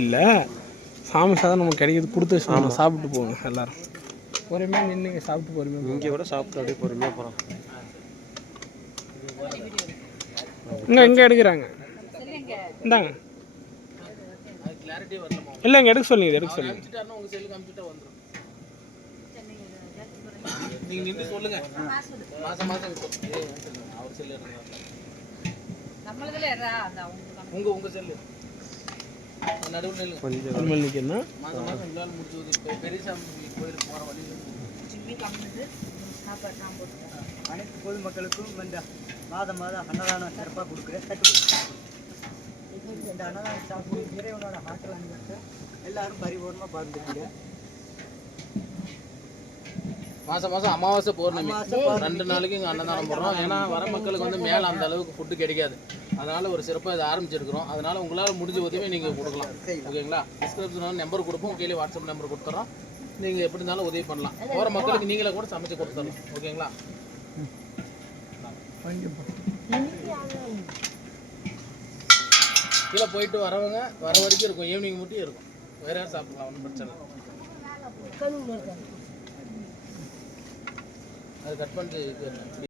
இல்லை. சாமி சாதம் நமக்கு கிடைக்கிறது கொடுத்து வச்சு சாப்பிட்டு போங்க எல்லாரும். பொறுமையாக நின்றுங்க சாப்பிட்டு பொறுமையாக இங்கே கூட சாப்பிட்டு அப்படியே பொறுமையாக போகிறோம் இங்கே இங்கே எடுக்கிறாங்க. இந்தாங்க. இல்லை இங்கே எடுக்க சொல்லுங்க இது எடுக்க சொல்லுங்க நீங்க நின்று சொல்லுங்க. மாசம் மாசம் அவர் செல்லு நம்மளதுல ஏறா அந்த அவங்க உங்க உங்க செல்லு. கொஞ்சம். இனிமேல் நிற்கணும் மாசம் மாசம் உங்களால் முடிஞ்சது இப்போ பெரியசாமி கோயிலுக்கு போகிற வழியில் சிம்மி கம்முது சாப்பாடு நான் போட்டுக்கிறேன் அனைத்து பொதுமக்களுக்கும் இந்த மாதம் மாதம் அன்னதானம் சிறப்பாக கொடுக்குற இந்த அன்னதானம் சாப்பிட்டு இறைவனோட ஆற்றல் அனுபவத்தை எல்லாரும் பரிபூர்ணமாக பகிர்ந்துக்கங்க மாசம் மாசம் அமாவாசை பௌர்ணமி. ரெண்டு நாளைக்கு இங்கே அன்னதானம் போடுறோம். ஏன்னா வர மக்களுக்கு வந்து மேலே அந்த அளவுக்கு ஃபுட்டு கிடைக்காது. அதனால ஒரு சிறப்பாக இதை ஆரம்பிச்சிருக்கிறோம். அதனால உங்களால் முடிஞ்ச உதவியை நீங்கள் கொடுக்கலாம். ஓகேங்களா? டிஸ்கிரிப்ஷன் நம்பர் கொடுப்போம். கீழே வாட்ஸ்அப் நம்பர் கொடுத்துறோம். நீங்கள் எப்படி இருந்தாலும் உதவி பண்ணலாம். போகிற மக்களுக்கு நீங்களே கூட சமைச்சு கொடுத்துடலாம். ஓகேங்களா? கீழே போயிட்டு வரவங்க வர வரைக்கும் இருக்கும். ஈவினிங் மட்டும் இருக்கும். வேற யாரும் சாப்பிடலாம் ஒன்றும் பிரச்சனை இல்லை அது கட் பண்ணிட்டு இது